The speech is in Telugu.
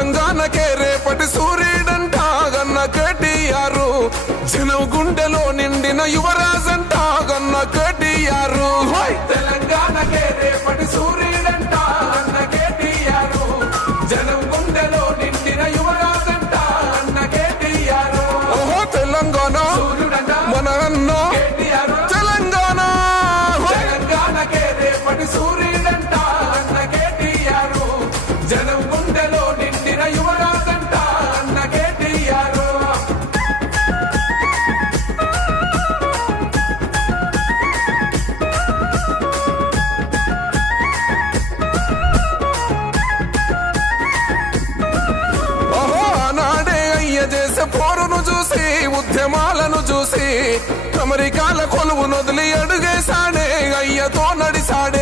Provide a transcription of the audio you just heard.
తెలంగాణకే రేపటి సూర్యుడంట గన్న కేటీఆర్ జనం గుండెలో నిండిన యువరాజంట గన్న కేటీఆర్ తెలంగాణకే రేపటి సూర్యుడంట గన్న కేటీఆర్ జనం గుండెలో నిండిన యువరాజంట గన్న కేటీఆర్ ఓహో తెలంగాణ మన అన్న తెలంగాణ తెలంగాణకే రేపటి సూర్యుడంట గన్న కేటీఆర్ జనం గుండెలో నిండిన యువరాజంట అన్న కేటీఆర్ ఓహో ఆనాడే అయ్య చేసే పోరును చూసి ఉద్యమాలను చూసి అమెరికాల కొలువు నొదిలి అడుగేశాడే అయ్యతో నడిసాడే